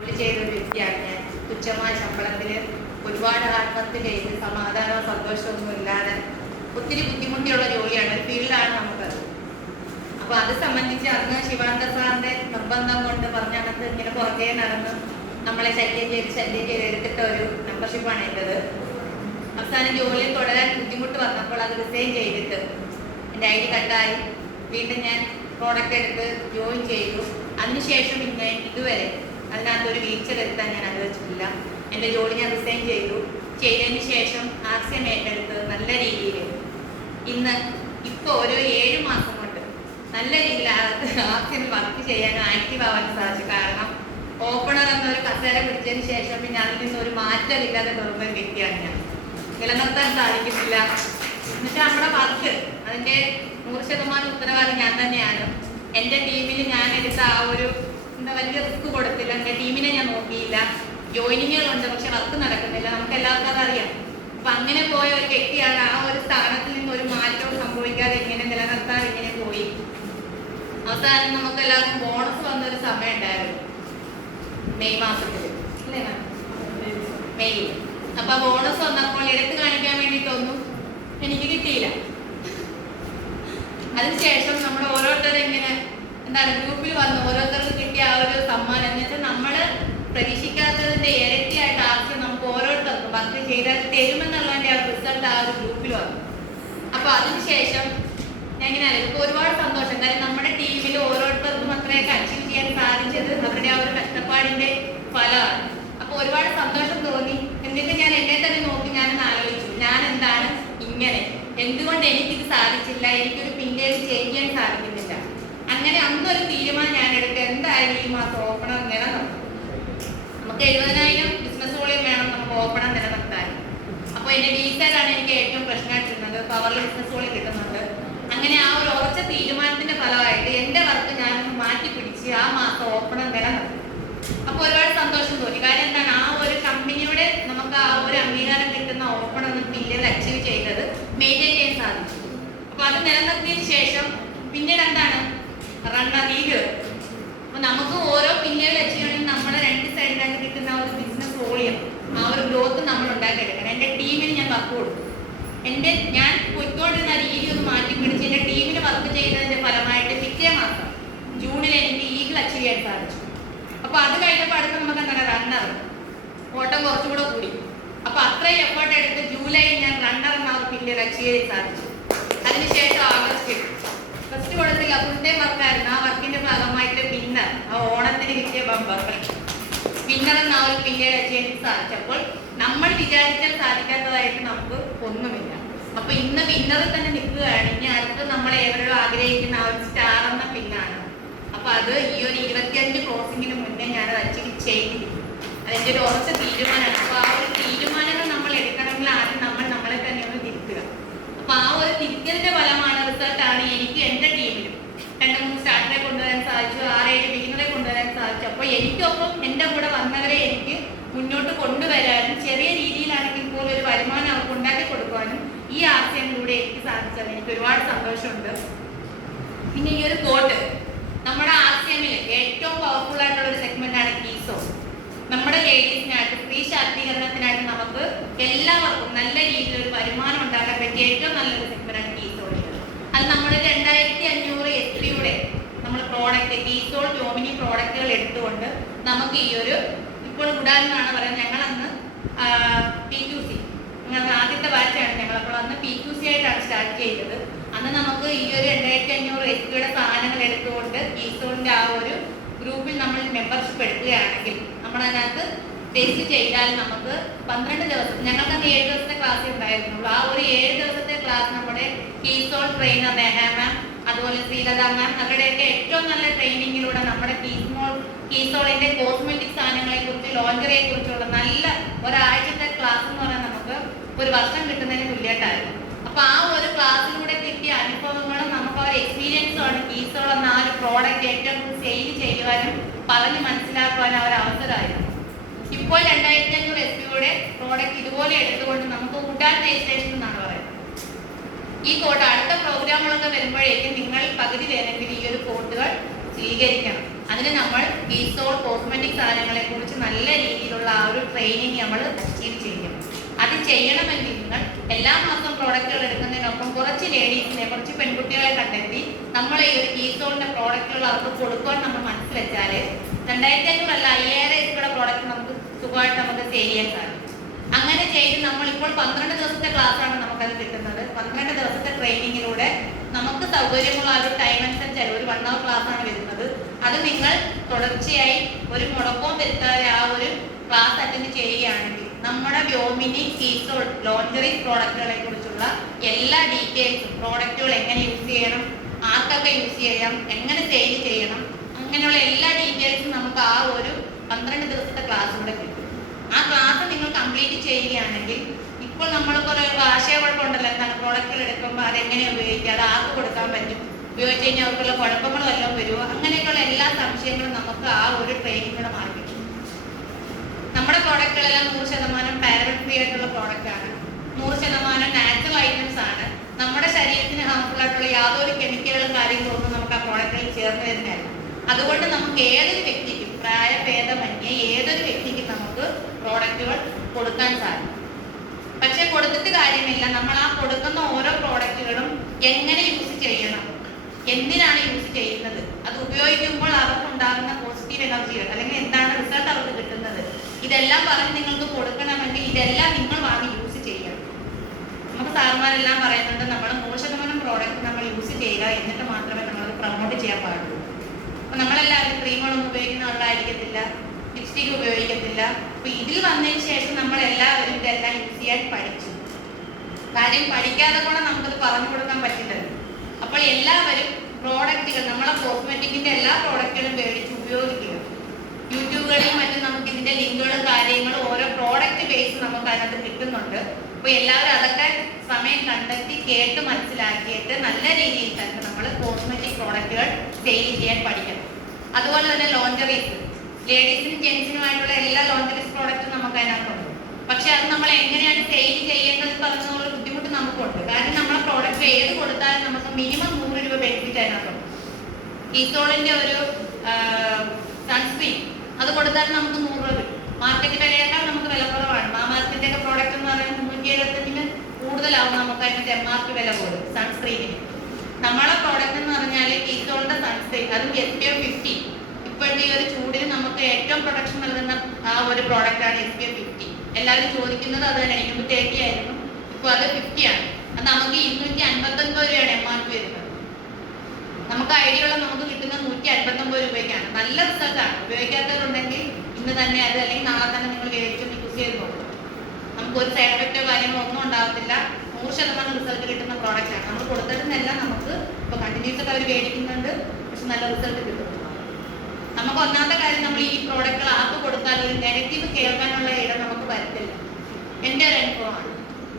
ജോലി ചെയ്തൊരു വ്യക്തിയാണ് ഞാൻ. തുച്ഛമായ ശമ്പളത്തിൽ ഒരുപാട് ഹാർഡ് വർക്ക് ചെയ്ത് സമാധാനവും സന്തോഷമൊന്നും ഇല്ലാതെ ഒത്തിരി ബുദ്ധിമുട്ടിയുള്ള ജോലിയാണ്, ഒരു ഫീൽഡാണ് നമുക്കത്. അപ്പോൾ അത് സംബന്ധിച്ച് അന്ന് ശിവാനന്ദ സാറിൻ്റെ നിർബന്ധം കൊണ്ട് പറഞ്ഞകത്ത് ഇങ്ങനെ പുറകെ നടന്ന് നമ്മളെ ശല്യം ചെയ്ത് എടുത്തിട്ട ഒരു മെമ്പർഷിപ്പാണ് എൻ്റെത്. അവസാനം ജോലിയിൽ തുടരാൻ ബുദ്ധിമുട്ട് വന്നപ്പോൾ അത് റിസൈൻ ചെയ്തിട്ട് എൻ്റെ ID കട്ടായി. വീണ്ടും ഞാൻ പ്രോഡക്റ്റ് എടുത്ത് ജോയിൻ ചെയ്തു. അതിനുശേഷം പിന്നെ ഇതുവരെ അതിനകത്തൊരു വീഴ്ച വരുത്താൻ ഞാൻ അനുവദിച്ചിട്ടില്ല. എൻ്റെ ജോലി ഞാൻ റിസൈൻ ചെയ്തതിന് ശേഷം ആർസിഎം ഏറ്റെടുത്ത് നല്ല രീതിയിൽ ഇപ്പോൾ ഒരു 7 മാസം കൊണ്ട് നല്ല രീതിയിൽ ആർസിഎം വർക്ക് ചെയ്യാനും ആക്റ്റീവ് ആവാനും സാധിച്ചു. കാരണം ഓപ്പണർ എന്നൊരു കസേര പിടിച്ചതിന് ശേഷം പിന്നെ അതിൽ നിന്നൊരു മാറ്റമില്ലാതെ തുടർന്ന ഒരു വ്യക്തിയാണ് ഞാൻ. നിലനിർത്താൻ സാധിക്കുന്നില്ല. എന്നിട്ട് നമ്മുടെ വർക്ക് അതിൻ്റെ 100% ഉത്തരവാദി ഞാൻ തന്നെയാണ്. എൻ്റെ ടീമിൽ ഞാൻ എടുത്ത ആ ഒരു വലിയ റിസ്ക് കൊടുത്തില്ല. എൻ്റെ ടീമിനെ ഞാൻ നോക്കിയില്ല. ജോയിനിങ്ങുകളുണ്ട്, പക്ഷെ വർക്ക് നടക്കുന്നില്ല. നമുക്ക് എല്ലാവർക്കും അതറിയാം. അപ്പം അങ്ങനെ പോയ ഒരു വ്യക്തിയാണ്. ആ ഒരു സ്ഥാനത്തിൽ നിന്ന് ഒരു മാറ്റവും സംഭവിക്കാതെ ഇങ്ങനെ നിലനിർത്താൻ ഇങ്ങനെ പോയി. അവസാനം നമുക്ക് എല്ലാവർക്കും ബോണസ് വന്നൊരു സമയം ഉണ്ടായിരുന്നു, മെയ് മാസത്തിൽ അല്ലേ മാം? മെയ്യിൽ. അപ്പം ആ ബോണസ് വന്നപ്പോൾ എടുത്ത് കാണിക്കാൻ വേണ്ടിയിട്ടൊന്നും എനിക്ക് കിട്ടിയില്ല. അതിനുശേഷം നമ്മൾ ഓരോരുത്തരും ഇങ്ങനെ ഗ്രൂപ്പിൽ വന്ന് ഓരോരുത്തർക്ക് കിട്ടിയ ആ ഒരു സമ്മാനം എന്ന് വെച്ചാൽ നമ്മൾ പ്രതീക്ഷിക്കാത്തതിൻ്റെ ഇരട്ടിയായിട്ട് ആർക്കും നമുക്ക് ഓരോരുത്തർക്കും വർക്ക് ചെയ്താൽ തരുമെന്നുള്ളതിൻ്റെ ആ റിസൾട്ട് ആ ഒരു ഗ്രൂപ്പിൽ വന്നു. അപ്പോൾ അതിനുശേഷം ഞാൻ ഇങ്ങനെ ഇപ്പോൾ ഒരുപാട് സന്തോഷം. കാര്യം നമ്മുടെ ടീമിൽ ഓരോരുത്തർക്കും അത്രയൊക്കെ അച്ചീവ് ചെയ്യാൻ സാധിച്ചത് അവരുടെ ആ ഒരു കഷ്ടപ്പാടിൻ്റെ ഫലമാണ്. അപ്പോൾ ഒരുപാട് സന്തോഷം തോന്നി. എന്നിട്ട് ഞാൻ എന്നെ തന്നെ നോക്കി ഞാനൊന്ന് ആലോചിച്ചു, ഞാൻ എന്താണ് ഇങ്ങനെ, എന്തുകൊണ്ട് എനിക്കിത് സാധിച്ചില്ല, എനിക്കൊരു പിന്നീട് ചേഞ്ച് ചെയ്യാൻ സാധിക്കുന്നില്ല. അങ്ങനെ അന്നൊരു തീരുമാനം ഞാൻ എടുത്ത് എന്തായാലും ഈ മാസം ഓപ്പണർ നിലനിർത്തും. നമുക്ക് 70,000 ബിസിനസ് വോളിയം വേണം നമുക്ക് ഓപ്പണർ നിലനിർത്താൻ. അപ്പോൾ എൻ്റെ ഡീസലാണ് എനിക്ക് ഏറ്റവും പ്രശ്നമായിട്ടിരുന്നത്. പവറിൽ ബിസിനസ് വോളിയം കിട്ടുന്നുണ്ട്. അങ്ങനെ ആ ഒരു ഉറച്ച തീരുമാനത്തിൻ്റെ ഫലമായിട്ട് എൻ്റെ വർക്ക് ഞാനൊന്ന് മാറ്റിപ്പിടിച്ച് ആ മാസം ഓപ്പണർ നിലനിർത്തും. അപ്പോൾ ഒരുപാട് സന്തോഷം തോന്നി. കാര്യം എന്താണ്, ആ ഒരു കമ്പനിയുടെ നമുക്ക് ആ ഒരു അംഗീകാരം കിട്ടുന്ന ഓപ്പണർ ഒന്ന് പിന്നീട് അച്ചീവ് ചെയ്തത് മെയിൻറ്റെയിൻ ചെയ്യാൻ സാധിച്ചു. അപ്പോൾ അത് നിലനിർത്തിയതിന് ശേഷം പിന്നീട് എന്താണ് റണ്ണർ ലീഗ്. അപ്പോൾ നമുക്ക് ഓരോ പിന്നീട് അച്ചീവ് ചെയ്യണമെങ്കിൽ നമ്മുടെ 2 സൈഡിലായിട്ട് കിട്ടുന്ന ഒരു ബിസിനസ് വോളിയം, ആ ഒരു ഗ്രോത്ത് നമ്മൾ ഉണ്ടാക്കിയെടുക്കണം. എൻ്റെ ടീമിന് ഞാൻ വർക്ക് കൊടുക്കും. ഞാൻ പോയിക്കൊണ്ടിരുന്ന രീതി ഒന്ന് മാറ്റിപ്പിടിച്ച് എൻ്റെ ടീമിന് വർക്ക് ചെയ്തതിൻ്റെ ഫലമായിട്ട് പിറ്റേ മാസം ജൂണിൽ എനിക്ക് ഈഗിൾ അച്ചീവ് ചെയ്യാൻ സാധിച്ചു. അപ്പോൾ അത് കഴിഞ്ഞപ്പോൾ അടുത്ത് നമുക്ക് എന്താണ് റണ്ണർ ഓട്ടം കുറച്ചുകൂടെ കൂടി. അപ്പോൾ അത്രയും എഫേർട്ട് എടുത്ത് ജൂലൈയിൽ ഞാൻ റണ്ണർ എന്ന ഒരു പിന്നീട് അച്ചീവ് ചെയ്യാൻ സാധിച്ചു. അതിനുശേഷം ആഗസ്റ്റ് ഫസ്റ്റ് കൊടുത്തില്ല, ഫുൾ ടൈം വർക്കായിരുന്നു. ആ വർക്കിന്റെ ഭാഗമായിട്ട് പിന്നർ, ആ ഓണത്തിന് കിട്ടിയ ബമ്പർ പിന്നർ എന്ന ഒരു പിന്നീട് അച്ചീവ് ചെയ്യാൻ സാധിച്ചപ്പോൾ നമ്മൾ വിചാരിച്ചാൽ സാധിക്കാത്തതായിട്ട് നമുക്ക് ഒന്നുമില്ല. അപ്പൊ ഇന്ന് പിന്നറിൽ തന്നെ നിൽക്കുകയാണ്. ഇനി അടുത്ത് നമ്മൾ ഏവരും ആഗ്രഹിക്കുന്ന ആ ഒരു സ്റ്റാർ എന്ന പിന്നാണ്. അപ്പൊ അത് ഈ ഒരു 25 ക്രോസിങ്ങിന് മുന്നേ ഞാനത് അച്ചീവ് ചെയ്തിരിക്കും. അതെൻ്റെ ഒരു ഉറച്ച തീരുമാനമാണ്. അപ്പൊ ആ ഒരു തീരുമാനങ്ങൾ നമ്മൾ എടുക്കണമെങ്കിൽ ആദ്യം നമ്മളെ തന്നെ ഒന്ന് തിരുത്തുക. അപ്പൊ ആ ഒരു തിരുത്തലിന്റെ ഫലമാണ്, റിസൾട്ടാണ് എനിക്ക് എൻ്റെ ടീമിലും 2-3 സ്റ്റാർട്ടറെ കൊണ്ടുവരാൻ സാധിച്ചു, 6-7 ബിഗിനറെ കൊണ്ടുവരാൻ സാധിച്ചു. അപ്പോൾ എനിക്കൊപ്പം എൻ്റെ കൂടെ വന്നവരെ എനിക്ക് മുന്നോട്ട് കൊണ്ടുവരാനും ചെറിയ രീതിയിലാണെങ്കിൽ പോലും ഒരു വരുമാനം അവർക്ക് ഉണ്ടാക്കി കൊടുക്കുവാനും ഈ ആശയങ്ങളിലൂടെ എനിക്ക് സാധിച്ചത് എനിക്ക് ഒരുപാട് സന്തോഷമുണ്ട്. പിന്നെ ഈ ഒരു കോട്ട് നമ്മുടെ ആശയമിൽ ഏറ്റവും പവർഫുൾ ആയിട്ടുള്ള ഒരു സെഗ്മെന്റാണ് കീസോ. നമ്മുടെ ലേഡീസിനായിട്ട് സ്ത്രീ ശാക്തീകരണത്തിനായിട്ട് നമുക്ക് എല്ലാവർക്കും നല്ല രീതിയിൽ ഒരു വരുമാനം ഉണ്ടാക്കാൻ പറ്റിയ ഏറ്റവും നല്ലൊരു സെഗ്മെന്റാണ് കീസോൾ. അത് നമ്മൾ 2500 SP നമ്മൾ പ്രോഡക്റ്റ് കീസോൾ ജോമിനി പ്രോഡക്റ്റുകൾ എടുത്തുകൊണ്ട് നമുക്ക് ഈ ഒരു ഇപ്പോൾ ഉടാനെന്നാണ് പറയുന്നത്. ഞങ്ങളന്ന് PQC ഞങ്ങൾക്ക് ആദ്യത്തെ ബാച്ചാണ്. ഞങ്ങളപ്പോൾ അന്ന് PQC ആയിട്ടാണ് സ്റ്റാർട്ട് ചെയ്തത്. അന്ന് നമുക്ക് ഈ ഒരു 2500 SP സാധനങ്ങൾ എടുത്തുകൊണ്ട് കീസോളിൻ്റെ ആ ഒരു ഗ്രൂപ്പിൽ നമ്മൾ മെമ്പർഷിപ്പ് എടുക്കുകയാണെങ്കിൽ നമ്മളതിനകത്ത് രജിസ്റ്റർ ചെയ്താൽ നമുക്ക് 12 ദിവസം, ഞങ്ങൾക്ക് അന്ന് 7 ദിവസത്തെ ക്ലാസ് ഉണ്ടായിരുന്നുള്ളൂ. ആ ഒരു 7 ദിവസത്തെ ക്ലാസ് നമ്മുടെ കീസോൾ ട്രെയിനർ നേഹ മാം, അതുപോലെ ശ്രീലത മാം, അവരുടെയൊക്കെ ഏറ്റവും നല്ല ട്രെയിനിങ്ങിലൂടെ നമ്മുടെ കീസോളിൻ്റെ കോസ്മെറ്റിക് സാധനങ്ങളെ കുറിച്ച്, ലോഞ്ചറിയെ കുറിച്ചുള്ള നല്ല ഒരാഴ്ചത്തെ ക്ലാസ് എന്ന് പറഞ്ഞാൽ നമുക്ക് ഒരു വർഷം കിട്ടുന്നതിന് തുല്യമായിട്ടായിരുന്നു. അപ്പോൾ ആ ഒരു ക്ലാസ്സിലൂടെ കിട്ടിയ അനുഭവങ്ങളും നമുക്ക് ഒരു എക്സ്പീരിയൻസുമാണ് കീസോൾ എന്ന ആ ഒരു പ്രോഡക്റ്റ് ഏറ്റവും കൂടുതൽ സെയിൽ ചെയ്യുവാനും പറഞ്ഞ് മനസ്സിലാക്കുവാനും ആ ഒരു അവസരമായിരുന്നു. ഇപ്പോൾ 2500 SP പ്രോഡക്റ്റ് ഇതുപോലെ എടുത്തുകൊണ്ട് നമുക്ക് ഉഡാൻ രജിസ്ട്രേഷൻ എന്നാണ് പറയുന്നത്. ഈ കോട്ട് അടുത്ത പ്രോഗ്രാമുകളൊക്കെ വരുമ്പോഴേക്കും നിങ്ങൾ പകുതി വേണമെങ്കിൽ ഈ ഒരു കോട്ടുകൾ സ്വീകരിക്കണം. അതിന് നമ്മൾ കീസോൾ കോസ്മെറ്റിക് സാധനങ്ങളെ കുറിച്ച് നല്ല രീതിയിലുള്ള ആ ഒരു ട്രെയിനിങ് നമ്മൾ അച്ചീവ് ചെയ്യും. അത് ചെയ്യണമെങ്കിൽ നിങ്ങൾ എല്ലാ മാസവും പ്രോഡക്റ്റുകൾ എടുക്കുന്നതിനൊപ്പം കുറച്ച് ലേഡീസിനെ, കുറച്ച് പെൺകുട്ടികളെ കണ്ടെത്തി നമ്മൾ ഈ ഒരു കീസോളിന്റെ പ്രോഡക്റ്റുകൾ അവർക്ക് കൊടുക്കാൻ നമ്മൾ മനസ്സ് വെച്ചാൽ 2500 അല്ല 5000 പ്രോഡക്റ്റ് നമുക്ക് സുഖമായിട്ട് നമുക്ക് സെയിൽ ചെയ്യാൻ സാധിക്കും. അങ്ങനെ ചെയ്ത് നമ്മളിപ്പോൾ 12 ദിവസത്തെ ക്ലാസ്സാണ് നമുക്കത് കിട്ടുന്നത്. 12 ദിവസത്തെ ട്രെയിനിങ്ങിലൂടെ നമുക്ക് സൗകര്യമുള്ള ആ ഒരു ടൈം അനുസരിച്ച് ഒരു 1 hour ക്ലാസ്സാണ് വരുന്നത്. അത് നിങ്ങൾ തുടർച്ചയായി ഒരു മുടക്കവും വരുത്താതെ ആ ഒരു ക്ലാസ് അറ്റൻഡ് ചെയ്യുകയാണെങ്കിൽ നമ്മുടെ വ്യോമിനി കീസോൾ ലോഞ്ചറി പ്രോഡക്റ്റുകളെ കുറിച്ചുള്ള എല്ലാ ഡീറ്റെയിൽസും, പ്രോഡക്റ്റുകൾ എങ്ങനെ യൂസ് ചെയ്യണം, ആർക്കൊക്കെ യൂസ് ചെയ്യാം, എങ്ങനെ സെയിൽ ചെയ്യണം, അങ്ങനെയുള്ള എല്ലാ ഡീറ്റെയിൽസും നമുക്ക് ആ ഒരു 12 ദിവസത്തെ ക്ലാസ്സിലൂടെ കിട്ടും. ആ ക്ലാസ് നിങ്ങൾ കംപ്ലീറ്റ് ചെയ്യുകയാണെങ്കിൽ ഇപ്പോൾ നമ്മൾക്ക് ഒരു ആശയക്കുഴപ്പമുണ്ടല്ലോ, എന്താണ് പ്രോഡക്റ്റുകൾ എടുക്കുമ്പോൾ അതെങ്ങനെ ഉപയോഗിക്കുക, അത് ആർക്ക് കൊടുക്കാൻ പറ്റും, ഉപയോഗിച്ച് കഴിഞ്ഞാൽ അവർക്കുള്ള കുഴപ്പങ്ങൾ വല്ലതും വരുമോ, അങ്ങനെയൊക്കെയുള്ള എല്ലാ സംശയങ്ങളും നമുക്ക് ആ ഒരു ട്രെയിനിങ്ങിലൂടെ മാറി കിട്ടും. നമ്മുടെ പ്രോഡക്റ്റുകളെല്ലാം 100% പാരബൻ ഫ്രീ ആയിട്ടുള്ള പ്രോഡക്റ്റാണ്. 100% നാച്ചുറൽ ഐറ്റംസ് ആണ്. നമ്മുടെ ശരീരത്തിന് ഹാർംഫുൾ ആയിട്ടുള്ള യാതൊരു കെമിക്കലുകളും കാര്യങ്ങളും ഒന്നും നമുക്ക് ആ പ്രോഡക്റ്റുകൾ ചേർന്ന് തരുന്നതല്ല. അതുകൊണ്ട് നമുക്ക് ഏതൊരു വ്യക്തിക്കും, പ്രായഭേദമന്യേ ഏതൊരു വ്യക്തിക്കും നമുക്ക് പ്രോഡക്റ്റുകൾ കൊടുക്കാൻ സാധിക്കും. പക്ഷെ കൊടുത്തിട്ട് കാര്യമില്ല, നമ്മൾ ആ കൊടുക്കുന്ന ഓരോ പ്രോഡക്റ്റുകളും എങ്ങനെ യൂസ് ചെയ്യണം, എന്തിനാണ് യൂസ് ചെയ്യുന്നത്, അത് ഉപയോഗിക്കുമ്പോൾ അവർക്കുണ്ടാകുന്ന പോസിറ്റീവ് എനർജികൾ അല്ലെങ്കിൽ എന്താണ് റിസൾട്ട് അവർക്ക് കിട്ടുന്നത്, ഇതെല്ലാം പറഞ്ഞ് നിങ്ങൾക്ക് കൊടുക്കണമെങ്കിൽ ഇതെല്ലാം നിങ്ങൾ വാങ്ങി യൂസ് ചെയ്യണം. നമുക്ക് സാർമാരെല്ലാം പറയുന്നുണ്ട് നമ്മൾ 100% പ്രോഡക്റ്റ് നമ്മൾ യൂസ് ചെയ്യുക, എന്നിട്ട് മാത്രമേ നമ്മളത് പ്രൊമോട്ട് ചെയ്യാൻ പാടുള്ളൂ. അപ്പോൾ നമ്മളെല്ലാവരും ക്രീമുകളൊന്നും ഉപയോഗിക്കുന്ന ആളായിരിക്കത്തില്ല, ലിപ്സ്റ്റിക് ഉപയോഗിക്കത്തില്ല. അപ്പോൾ ഇതിൽ വന്നതിന് ശേഷം നമ്മളെല്ലാവരും ഇതെല്ലാം യൂസ് ചെയ്യാൻ പഠിച്ചു. കാര്യം പഠിക്കാതെ കൂടെ നമുക്കത് പറഞ്ഞു കൊടുക്കാൻ പറ്റില്ലല്ലോ. അപ്പോൾ എല്ലാവരും പ്രോഡക്റ്റുകൾ, നമ്മളെ കോസ്മെറ്റിക്കിന്റെ എല്ലാ പ്രോഡക്റ്റുകളും മേടിച്ച് ഉപയോഗിക്കുക. യൂട്യൂബുകളിലും മറ്റും നമുക്ക് ഇതിന്റെ ലിങ്കുകളും കാര്യങ്ങളും ഓരോ പ്രോഡക്റ്റ് ബേസ് നമുക്ക് അതിനകത്ത് കിട്ടുന്നുണ്ട്. അപ്പോൾ എല്ലാവരും അതൊക്കെ സമയം കണ്ടെത്തി കേട്ട് മനസ്സിലാക്കിയിട്ട് നല്ല രീതിയിൽ തന്നെ നമ്മൾ കോസ്മെറ്റിക് പ്രോഡക്റ്റുകൾ സെയിൽ ചെയ്യാൻ പഠിക്കണം. അതുപോലെ തന്നെ ലോഞ്ചറീസ്, ലേഡീസിനും ജെൻസിനുമായിട്ടുള്ള എല്ലാ ലോഞ്ചറീസ് പ്രോഡക്റ്റും നമുക്ക് അതിനകത്തുണ്ട്. പക്ഷെ അത് നമ്മൾ എങ്ങനെയാണ് സെയിൽ ചെയ്യേണ്ടത് പറഞ്ഞുള്ള ബുദ്ധിമുട്ട് നമുക്കുണ്ട്. കാരണം നമ്മളെ പ്രോഡക്റ്റ് ഏത് കൊടുത്താലും നമുക്ക് മിനിമം 100 രൂപ ബെനിഫിറ്റ് അതിനകത്തുണ്ട്. കീസോളിന്റെ ഒരു സൺസ്ക്രീൻ അത് കൊടുത്താലും നമുക്ക് 100 രൂപ കിട്ടും. മാർക്കറ്റ് വിലയേക്കാൾ നമുക്ക് വില കുറവാണ്. മാമാർക്കിന്റെ ഒക്കെ പ്രോഡക്റ്റ് എന്ന് പറയുന്നത് 375 കൂടുതലാവും നമുക്ക് അതിന്റെ MRP വില പോലും സൺസ്ക്രീനിന്. നമ്മളെ പ്രോഡക്റ്റ് എന്ന് പറഞ്ഞാൽ കീസോളിന്റെ സൺസ്ക്രീൻ, അതും SPF 50. ഇപ്പോഴത്തെ ഈ ഒരു ചൂടിന് നമുക്ക് ഏറ്റവും പ്രൊട്ടക്ഷൻ നൽകുന്ന ആ ഒരു പ്രോഡക്റ്റാണ് SPF 50. എല്ലാവരും ചോദിക്കുന്നത് അത് തന്നെ. എനിക്ക് 30 ആയിരുന്നു, ഇപ്പോൾ അത് 50 ആണ്. അത് നമുക്ക് 259 രൂപയാണ് MRP വരുന്നത്. നമുക്ക് ഐഡിയ ഉള്ള നമുക്ക് കിട്ടുന്ന 159 രൂപയ്ക്കാണ്. നല്ല റിസൾട്ടാണ്. ഉപയോഗിക്കാത്തവരുണ്ടെങ്കിൽ ഇന്ന് തന്നെ അത് അല്ലെങ്കിൽ നാളെ തന്നെ നിങ്ങൾ മേടിച്ചൊന്ന് യൂസ് ചെയ്ത് നോക്കും. നമുക്ക് ഒരു സൈഡ് എഫക്റ്റോ കാര്യങ്ങളോ ഒന്നും ഉണ്ടാകത്തില്ല. 100% റിസൾട്ട് കിട്ടുന്ന പ്രോഡക്റ്റാണ്. നമ്മൾ കൊടുത്തിട്ടുന്നെല്ലാം നമുക്ക് ഇപ്പോൾ കണ്ടിന്യൂസ് ഒക്കെ അവർ മേടിക്കുന്നുണ്ട്, പക്ഷെ നല്ല റിസൾട്ട് കിട്ടും. നമുക്ക് ഒന്നാമത്തെ കാര്യം, നമ്മൾ ഈ പ്രോഡക്റ്റുകൾ ആർക്ക് കൊടുത്താൽ ഒരു നെഗറ്റീവ് കേൾക്കാനുള്ള ഇടം നമുക്ക് വരത്തില്ല. എൻ്റെ ഒരു അനുഭവമാണ്.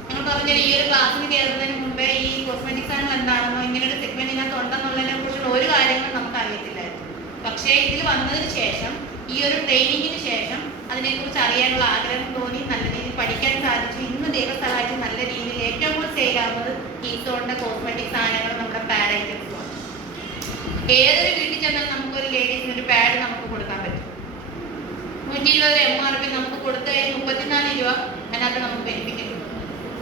ഞങ്ങൾ പറഞ്ഞാൽ ഈ ഒരു ക്ലാസ്സിന് കയറുന്നതിന് മുമ്പേ ഈ കോസ്മെറ്റിക് സാധനങ്ങൾ എന്താണെന്നോ ഇങ്ങനെ ഒരു സെഗ്മെന്റ് ഇതിനകത്ത് ഉണ്ടെന്നുള്ളതിനെ കുറിച്ചുള്ള ഒരു കാര്യങ്ങളും നമുക്ക് അറിയത്തില്ലായിരുന്നു. പക്ഷേ ഇതിൽ വന്നതിന് ശേഷം, ഈ ഒരു ട്രെയിനിങ്ങിന് ശേഷം അതിനെക്കുറിച്ച് അറിയാനുള്ള ആഗ്രഹം തോന്നി, നല്ല രീതിയിൽ പഠിക്കാൻ സാധിച്ചു. ഇന്ന് ദൈവം സഹായിച്ച് നല്ല രീതിയിൽ ഏറ്റവും കൂടുതൽ സെയിലാവുന്നത് കീസോളിന്റെ കോസ്മെറ്റിക് സാധനങ്ങൾ, നമ്മുടെ പാഡ് ഐറ്റംസുമാണ്. ഏതൊരു വീട്ടിൽ ചെന്നാൽ നമുക്കൊരു ലേഡീസിന് ഒരു പാഡ് നമുക്ക് കൊടുക്കാൻ പറ്റും. 120 MRP നമുക്ക് കൊടുത്തു കഴിഞ്ഞാൽ 34 രൂപ അതിനകത്ത് നമുക്ക് ബെനിഫിറ്റ് കിട്ടും.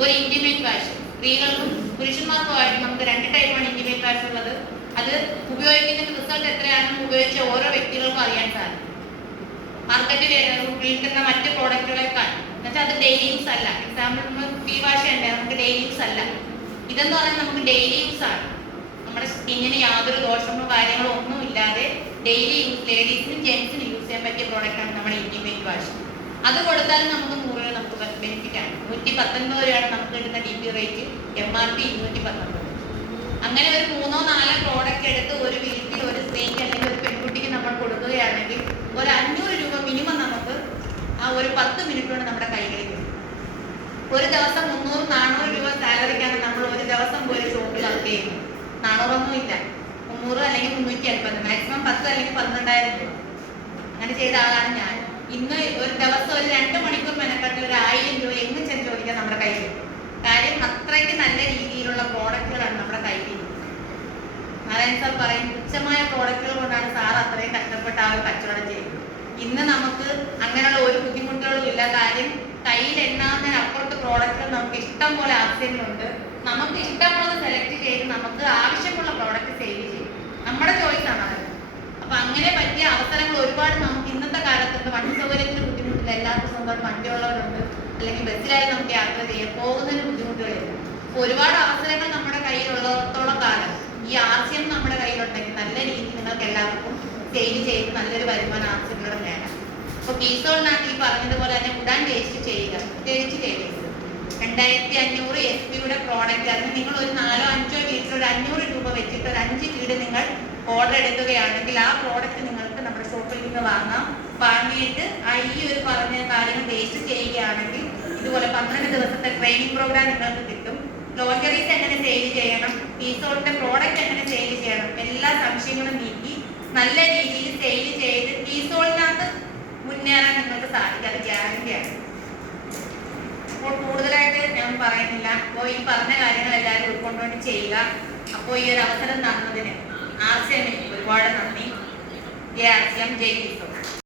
ഒരു ഇന്റിമേറ്റ് വാഷ്, സ്ത്രീകൾക്കും പുരുഷന്മാർക്കുമായിട്ട് നമുക്ക് 2 ടൈപ്പാണ് ഇന്റിമേറ്റ് വാഷ് ഉള്ളത്. അത് ഉപയോഗിക്കുന്നതിന്റെ റിസൾട്ട് എത്രയാണെന്ന് ഉപയോഗിച്ച ഓരോ വ്യക്തികൾക്കും അറിയാൻ സാധിക്കും. മാർക്കറ്റിൽ വിൽക്കുന്ന മറ്റ് പ്രോഡക്റ്റുകളെക്കാൾ എന്നുവെച്ചാൽ അത് ഡെയിലി യൂസ് അല്ല. എക്സാമ്പിൾ നമ്മൾ ഫീ വാഷ് ഉണ്ട്, നമുക്ക് ഡെയിലി യൂസ് അല്ല. ഇതെന്ന് പറഞ്ഞാൽ നമുക്ക് ഡെയിലി യൂസ് ആണ്. നമ്മുടെ സ്കിന്നിന് യാതൊരു ദോഷമോ കാര്യങ്ങളോ ഒന്നും ഇല്ലാതെ ഡെയിലി യൂസ്, ലേഡീസിനും ജെൻസിനും യൂസ് ചെയ്യാൻ പറ്റിയ പ്രോഡക്റ്റാണ് നമ്മുടെ ഇന്റിമേറ്റ് വാഷ്. അത് കൊടുത്താലും നമുക്ക് 100 രൂപ നമുക്ക് ബെനിഫിറ്റ് ആണ്. 119 രൂപയാണ് നമുക്ക് കിട്ടുന്ന DP റേറ്റ്, MRP 219. അങ്ങനെ ഒരു 3-4 പ്രോഡക്റ്റ് എടുത്ത് ഒരു വീട്ടിൽ ഒരു സ്ത്രീക്ക് അല്ലെങ്കിൽ ഒരു പെൺകുട്ടിക്ക് നമ്മൾ കൊടുക്കുകയാണെങ്കിൽ ഒരു 500 രൂപ മിനിമം നമുക്ക് ആ ഒരു 10 മിനിറ്റ് കൊണ്ട് നമ്മുടെ കൈകളിൽ വരും. ഒരു ദിവസം 300-400 രൂപ സാലറിക്കാണ് നമ്മൾ ഒരു ദിവസം പോയി ഷോപ്പിൽ വർക്ക് ചെയ്യുന്നത്. 400 ഒന്നും ഇല്ല, 300 അല്ലെങ്കിൽ 350, മാക്സിമം 10 അല്ലെങ്കിൽ 12,000 രൂപ. അങ്ങനെ ചെയ്ത ആളാണ് ഞാൻ. ഇന്ന് ഒരു ദിവസം ഒരു 2 മണിക്കൂർ മെനക്കെട്ട് ഒരു 1000 രൂപ എങ്ങും ചെന്ന് ചോദിക്കാൻ നമ്മുടെ കയ്യിൽ കിട്ടും. കാര്യം അത്രയ്ക്ക് നല്ല രീതിയിലുള്ള പ്രോഡക്റ്റുകളാണ് നമ്മുടെ കയ്യിൽ. നാരായൺ സാർ പറയും തുച്ഛമായ പ്രോഡക്റ്റുകൾ കൊണ്ടാണ് സാർ അത്രയും കഷ്ടപ്പെട്ട് ആ ഒരു കച്ചവടം ചെയ്യുന്നത്. ഇന്ന് നമുക്ക് അങ്ങനെയുള്ള ഒരു ബുദ്ധിമുട്ടുകളും ഇല്ല. കാര്യം കയ്യിൽ എണ്ണാവുന്നതിനപ്പുറത്ത് പ്രോഡക്റ്റുകൾ നമുക്ക് ഇഷ്ടം പോലെ ആവശ്യങ്ങളുണ്ട്. നമുക്ക് ഇഷ്ടമുള്ളത് സെലക്ട് ചെയ്ത് നമുക്ക് ആവശ്യമുള്ള പ്രോഡക്റ്റ് സേവ് ചെയ്യും. നമ്മുടെ ചോയ്സ് ആണ് അത്. അപ്പൊ അങ്ങനെ പറ്റിയ അവസരങ്ങൾ ഒരുപാട് നമുക്ക് ഇന്നത്തെ കാലത്തുണ്ട്. വണ്ടി സൗകര്യത്തിന് ബുദ്ധിമുട്ടില്ല, എല്ലാവർക്കും സ്വന്തം വണ്ടിയുള്ളവരുണ്ട്, അല്ലെങ്കിൽ ബസ്സിലായി നമുക്ക് യാത്ര ചെയ്യാം, പോകുന്നതിന് ബുദ്ധിമുട്ടുകളില്ല. അപ്പൊ ഒരുപാട് അവസരങ്ങൾ നമ്മുടെ കയ്യിലുള്ളിടത്തോളം കാലം ഈ ആശയം നമ്മുടെ കയ്യിലുണ്ടെങ്കിൽ നല്ല രീതിയിൽ നിങ്ങൾക്ക് എല്ലാവർക്കും സെയിൽ ചെയ്ത് നല്ലൊരു വരുമാനം ആവശ്യങ്ങളും നേടാം. അപ്പൊ കീസോളിനകത്ത് ഈ പറഞ്ഞതുപോലെ തന്നെ ഉടാൻ ടേസ്റ്റ് ചെയ്യുക. പ്രത്യേകിച്ച് ലേഡീസ് 2500 SP പ്രോഡക്റ്റ് ആണ്. നിങ്ങൾ ഒരു 4-5 വീട്ടിൽ ഒരു 500 രൂപ വെച്ചിട്ട് ഒരു 5 വീട് നിങ്ങൾ ഓർഡർ എടുക്കുകയാണെങ്കിൽ ആ പ്രോഡക്റ്റ് നിങ്ങൾക്ക് നമ്മുടെ ഷോപ്പിൽ നിന്ന് വാങ്ങാം. വാങ്ങിയിട്ട് ഈ ഒരു പറഞ്ഞ കാര്യങ്ങൾ ടേസ്റ്റ് ചെയ്യുകയാണെങ്കിൽ ഇതുപോലെ 12 ദിവസത്തെ ട്രെയിനിങ് പ്രോഗ്രാം നിങ്ങൾക്ക് കിട്ടും. ലോഞ്ചറീസ് എങ്ങനെ സെയിൽ ചെയ്യണം, കീസോളിന്റെ പ്രോഡക്റ്റ് എങ്ങനെ സെയിൽ ചെയ്യണം, എല്ലാ സംശയങ്ങളും നീക്കി നല്ല രീതിയിൽ സെയിൽ ചെയ്ത് കീസോളിനകത്ത് മുന്നേറാൻ നിങ്ങൾക്ക് സാധിക്കും. അത് ഗ്യാരണ്ടിയാണ്. അപ്പോൾ കൂടുതലായിട്ട് ഞാൻ പറയുന്നില്ല. അപ്പോൾ ഈ പറഞ്ഞ കാര്യങ്ങൾ എല്ലാവരും ഉൾക്കൊണ്ടുകൊണ്ട് ചെയ്യുക. അപ്പോൾ ഈ ഒരു അവസരം തന്നതിന് ആശയം ഒരുപാട് നന്ദി. ജയ ആശയം, ജയ് കീസോൾ.